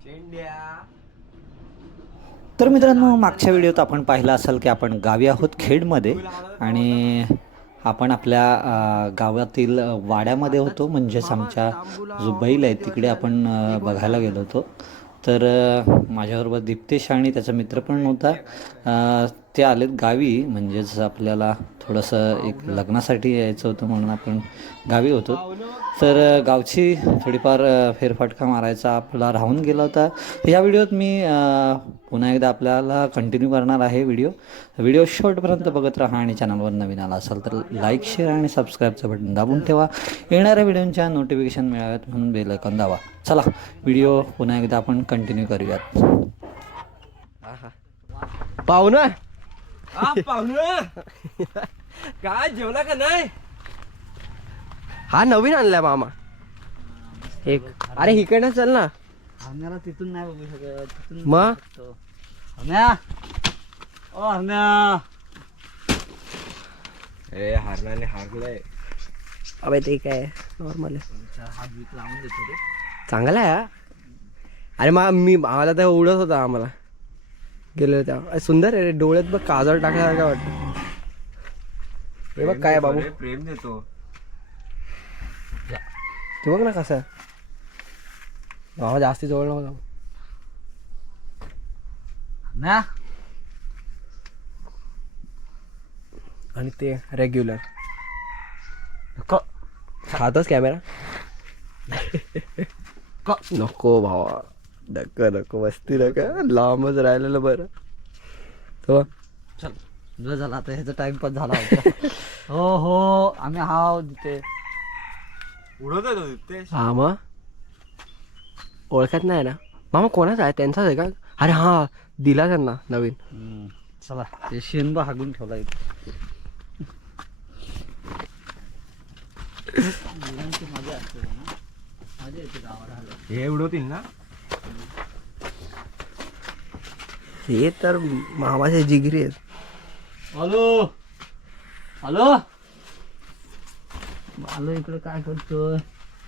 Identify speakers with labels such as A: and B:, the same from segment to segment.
A: तर मित्रांनो, मागच्या व्हिडिओत आपण पाहिलं असेल की आपण गावी आहोत खेडमध्ये आणि आपण आपल्या गावातील वाड्यामध्ये होतो. म्हणजेच आमच्या जो बैल आहे तिकडे आपण बघायला गेलो होतो. तर माझ्याबरोबर दीप्तेश आणि त्याचा मित्र पण होता. ते आलेत गावी, म्हणजेच आपल्याला थोडंसं एक लग्नासाठी यायचं होतं म्हणून आपण गावी होतो. तर गावची थोडीफार फेरफटका मारायचा आपला राहून गेला होता. या व्हिडिओत मी पुन्हा एकदा आपल्याला कंटिन्यू करणार आहे व्हिडिओ शेवटपर्यंत बघत राहा आणि चॅनलवर नवीन आला असाल तर लाईक, शेअर आणि सबस्क्राईबचं बटन दाबून ठेवा. येणाऱ्या व्हिडिओच्या नोटिफिकेशन मिळाव्यात म्हणून बेल आयकॉन दाबा. चला व्हिडिओ पुन्हा एकदा आपण कंटिन्यू करूयात.
B: पाहुणं
C: काय जेवला का नाही?
B: हा नवीन आणलाय मामा एक. अरे इकडनं चल ना.
A: आम्हाला तिथून नाही बघू शकत, तिथून
B: मग
C: हारणाने हारलंय.
B: अबे ते काय नॉर्मल आहे.
A: हात बीत लावून देतो रे.
B: चांगला आहे हा. अरे आम्हाला तर उडत होता, आम्हाला गेलो तेव्हा. सुंदर आहे रे, डोळ्यात बघ काजळ टाकल्यासारखं वाटतं. हे बघ काय बाबू,
C: प्रेम देतो.
B: ते बघ ना कसं आहे. बाबा जास्ती जवळ नको जाऊ.
A: ना
B: आणि ते रेग्युलर खातोच कॅमेरा. नको भावा, नको वस्ती नका, लांबच राहिलेलं बरं. तो
A: चल तुझं झाला आता, ह्याचा टाइमपास झाला होता. हो आम्ही हाव तिथे
C: उडवत होतो ते.
B: हा मग ओळखत नाही ना मामा, कोणाचा आहे? त्यांचाच आहे का? अरे हा दिला त्यांना नवीन.
A: चला ते शेणबा हागून ठेवला इथे. मजा असते ना, मजा येते गावाला.
C: हे उडवतील ना.
B: हे तर मामाचे जिगरी आहेत.
A: हॅलो हॅलो आलो इकडे, काय करतोय?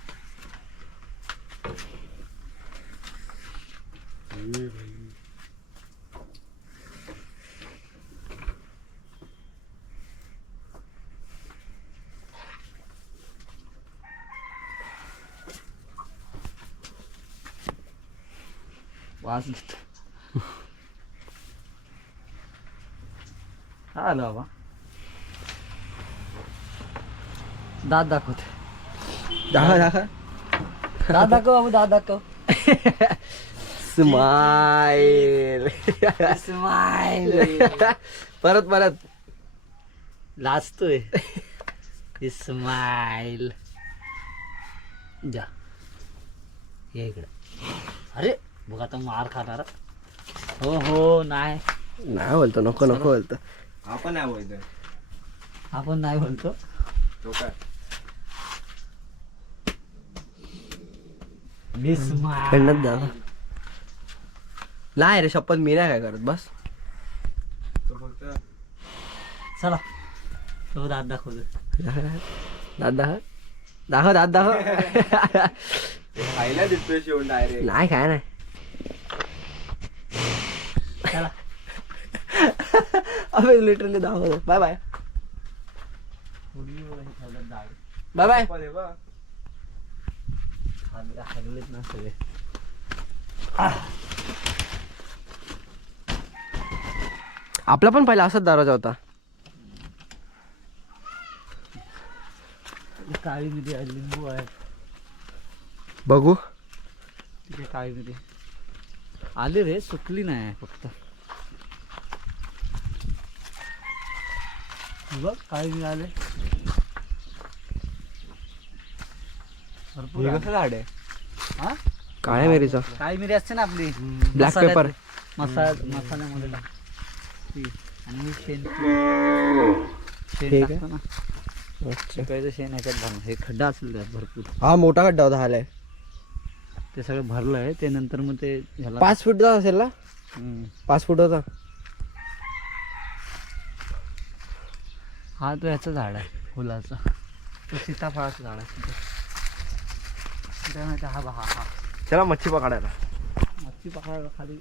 A: वास घेतो. आलो बाबा, दात दाखवते.
B: दाखा
A: दात दाखव बाबू, दात दाखव.
B: स्माइल.
A: स्माइल.
B: परत
A: लाजतोय. स्माइल. जा ये इकडे. अरे बघ आता मार खाणार. हो नाही
B: बोलतो, नको बोलतो.
C: आपण नाही बोलतोय.
A: आपण नाही बोलतो.
C: तो काय
B: खंडत दादा नाही रे, शपथ मी नाही काय करत. बस
C: तो फक्त
A: चला तो दात दाखवतो.
B: दाखव.
C: खायला देतोय शेवट डायरेक्ट.
B: नाही काय नाही.
A: चला
B: अबे लिटरली दाखव. Bye bye.
A: हगलेत ना सगळे.
B: आपला पण पहिला असाच दरवाजा होता.
A: काळी मिरी आहे, लिंबू आहे.
B: बघू
A: तिथे काळी मिरी आली रे, सुकली नाही फक्त. बघ काळी मिरी आले. भरपूर
C: हे कसं झाड आहे?
A: हा
B: काळ्या मिरीचा
A: काळी मिरी असते ना आपली
B: ब्लॅक पेपर.
A: मसाल्यामध्ये टाकते. आणि हे शेण
B: ठीक आहे.
A: टाकतो ना, शिकायचं शेण ह्याच्यात घालून. हे खड्डा असेल त्यात भरपूर.
B: हा मोठा खड्डा होता. हालाय
A: ते सगळं भरलं आहे. ते नंतर मग ते ह्याला
B: 5 फूटचा असेल ना. 5 फूट होता.
A: हा तो ह्याचं झाड आहे फुलाचं. तो सीताफळाचं झाड आहे. काय माहिती. हा बघा, हा
B: चला मच्छी पकडायला.
A: मच्छी वरती पकडा खाली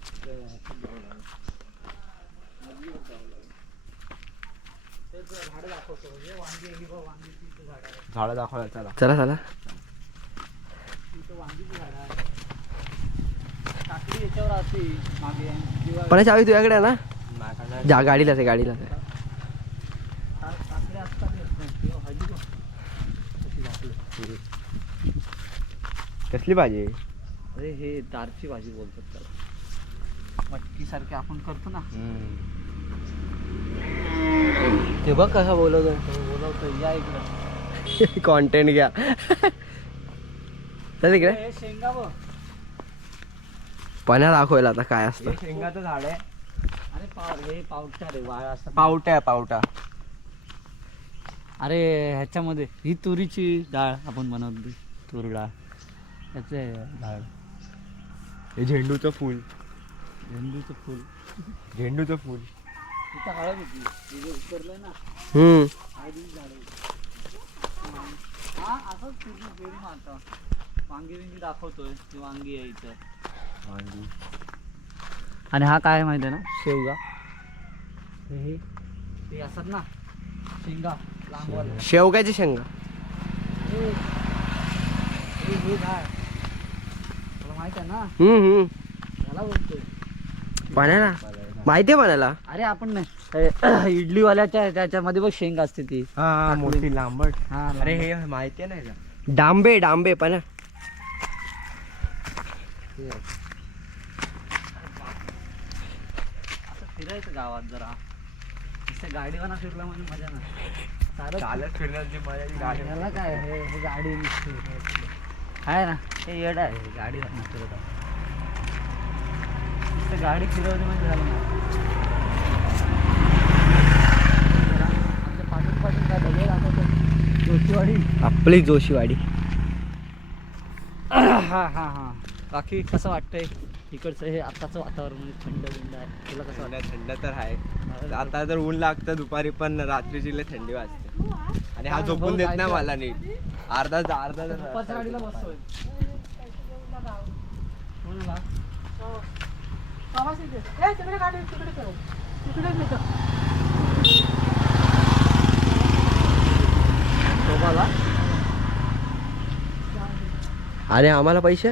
A: झाडं दाखवतो म्हणजे वांगी ही बघ वांगीची झाड आहे
C: झाडं दाखवला चला.
B: चला चला.
A: तिथं वांगीची झाड आहे काकडी याच्यावर असते मागे किंवा
B: पण चावी तुझ्याकडे आहे ना?
C: माझ्याकडे
B: जा गाडीलाच आहे गाडीलाच आहे.
A: काकड्या असतात किंवा भाजी बघ कशी घातली.
C: कसली भाजी?
A: अरे हे दारची भाजी बोलतात त्याला मटकी सारखी आपण करतो ना
B: ते बघ कसा बोलवतो.
A: बोलवतो या इकडं
B: कॉन्टेंट घ्या. चल इकडे
A: हे शेंगा बघ
B: पण्या दाखवायला आता काय असतं.
C: हे शेंगाचं झाड आहे.
A: अरे हे पावटा रे वाळा असतात
C: पावटा आहे पावटा.
A: अरे ह्याच्यामध्ये ही तुरीची डाळ आपण बनवली तूर डाळ त्याचे डाळ
C: हे झेंडूचं फूल.
A: झेंडूचं फुल
C: झेंडूचं फूल.
A: तिथं हळद होती हे जे उतरलंय ना
B: हम्म.
A: हळदीची झाडं हा असंच पूर्ण फेरी मारता वांगी बिंगी दाखवतोय ती वांगी आहे इथं आणि हा काय माहिती आहे ना शेवगा हे असतात ना शेंगा लांबवाले
B: शेवगाची शेंगा.
A: हे काय तुला माहित आहे ना
B: हम्म.
A: त्याला बोलतोय
B: पण्याला माहिती आहे पण्याला.
A: अरे आपण नाही इडलीवाल्याच्या त्याच्यामध्ये बघ शेंगा असते ती
C: हा मोठी लांबट.
A: हा
C: अरे हे माहिती आहे नाही का?
B: डांबे डांबे पण्या.
A: असं फिरायचं गावात जरा नुसतं गाडीवाना फिरला म्हणजे मजा ना
C: चालत फिरण्याची मजा गाडी.
A: ह्याला काय हे गाडी नुसती आहे ना हे येड आहे हे गाडीवाना फिरत आहे. नुसतं गाडी फिरवली म्हणजे झालं ना आपल्या पाठून पाठून काय बघायला दाखवतो जोशीवाडी
B: आपली जोशीवाडी.
A: हा हा हा बाकी कसं वाटतंय इकडचं हे आताचं वातावरण म्हणजे थंड बिंड आहे तुला कसं वाटतं
C: थंड तर आहे. आता जर ऊन लागतं दुपारी पण रात्रीची लय थंडी वाजते. आणि हा झोपून देत नाही मला नीट. अर्धा
A: पप्पाच्या गाडीला बसतोय कोणाला? शोभाला?
B: आणि आम्हाला पैसे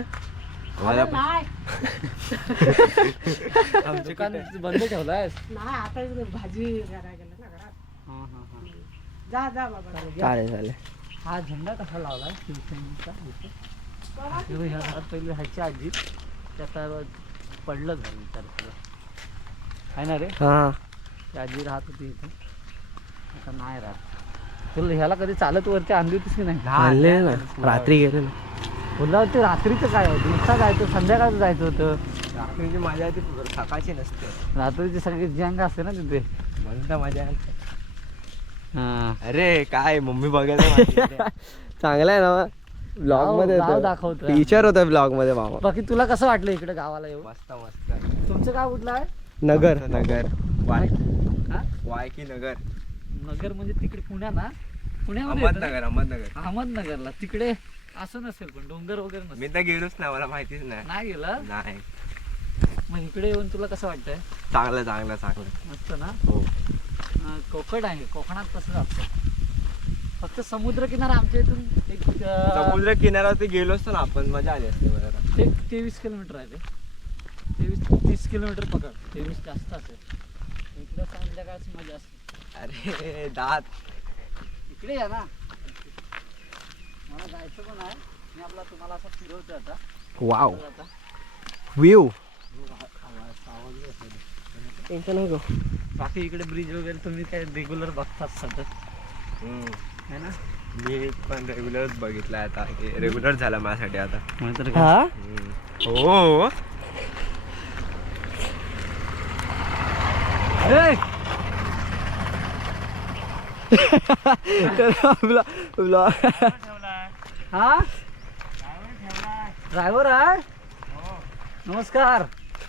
A: दुकान बंद ठेवलाय
D: नाही आता भाजी करायला गेलं ना घरात.
A: हा हा हा
D: जा जा बाबा.
B: चालेल चालेल.
A: हा झेंडा कसा लावलाय शिवसेनेचा इथे? हे बघ, ह्या घरात पहिले ह्याची आजी त्याचा पडलं झालं विचार तुला आहे ना रे
B: हा
A: ती आजी राहत होती इथे आता नाही राहत. तुला ह्याला कधी चालत वरती आणली होतीस की नाही?
B: आणले ना रात्री गेले ना.
A: तुला ते रात्रीचं काय होतं नुसता जायचं संध्याकाळचं जायचं होतं.
C: रात्रीची मजा ती सकाळची नसते.
A: रात्रीची सगळी जंग असते ना तिथे
C: म्हणून तर मजा आहे.
A: हा
C: अरे काय मम्मी बघायला
B: चांगला आहे ना. ब्लॉग मध्ये
A: गाव दाखवतोय.
B: टीचर होता ब्लॉग मध्ये बाबा.
A: बाकी तुला कसं वाटलं इकडे गावाला येऊन?
C: मस्त मस्त.
A: तुमचं गाव कुठलं आहे?
B: नगर.
C: नगर वाय
A: हा?
C: वाय की नगर.
A: नगर म्हणजे तिकडे पुण्या ना पुण्यामध्ये येतं ना?
C: अहमदनगर अहमदनगर.
A: अहमदनगरला तिकडे असं नसेल पण डोंगर वगैरे
C: मी
A: नसेल.
C: तर गेलोच नाही मला माहितीच नाही.
A: नाही गेला
C: नाही.
A: मग इकडे येऊन तुला कसं वाटतंय?
C: चांगलं चांगलं चांगलं.
A: मस्त ना.
C: हो.
A: कोकण आहे कोकणात कसं असतं फक्त समुद्रकिनारा आमच्या इथून एक
C: समुद्र किनाऱ्यावरती गेलो असतो ना आपण मजा आली असते मला.
A: 23 किलोमीटर आहे ते 23-30 किलोमीटर पकड 23 जास्त असेल. इकडे संध्याकाळची मजा असते.
C: अरे दात.
A: इकडे या ना मला जायचं पण आहे मी आपला तुम्हाला असं फिरवतो आता.
B: वाव
A: आता
B: व्ह्यू. टेन्शन नको.
A: बाकी इकडे ब्रिज वगैरे तुम्ही काय रेग्युलर बघतात सतत है ना?
C: मी पण रेग्युलरच बघितलं आता. रेग्युलर झाला माझ्यासाठी आता.
A: म्हणतर
B: हा
C: हो.
A: हा ड्रायव्हर आहे. नमस्कार.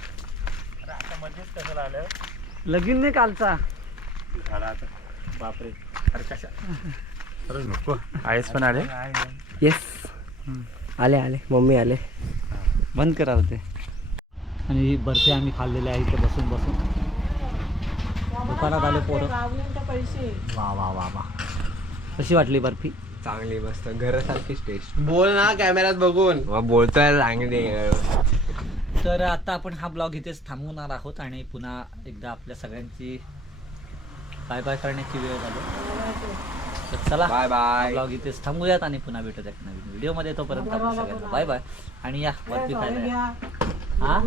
A: लगीन नाही कालचा.
C: बापरे. अरे कशा अरे नको आईस पण आले.
B: येस आले आले मम्मी आले.
A: बंद करा ते आणि ही बर्फी आम्ही खाल्लेली आहे इथे बसून बसून. दुकानात आले पोरं.
D: गावलेंचे पैसे
A: वा वा वा वा. कशी वाटली बर्फी?
C: चांगली मस्त घरासारखीच टेस्ट.
B: बोल ना कॅमेऱ्यात बघून.
C: मग बोलतोय चांगली.
A: तर आता आपण हा ब्लॉग इथेच थांबवणार आहोत आणि पुन्हा एकदा आपल्या सगळ्यांची बाय बाय करण्याची वेळ झाली. तर चला
C: बाय बाय.
A: ब्लॉग इथेच थांबूयात आणि पुन्हा भेटूयात एक नवीन व्हिडिओमध्ये. तोपर्यंत आपल्या सगळ्यांना बाय बाय आणि या बर्फी खायला या. हा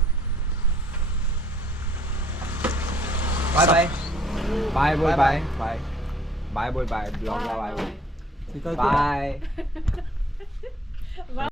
C: बाय बाय. बाय बोल बाय बाय. बाय बोल बाय. ब्लॉगला बाय बोल. बाय.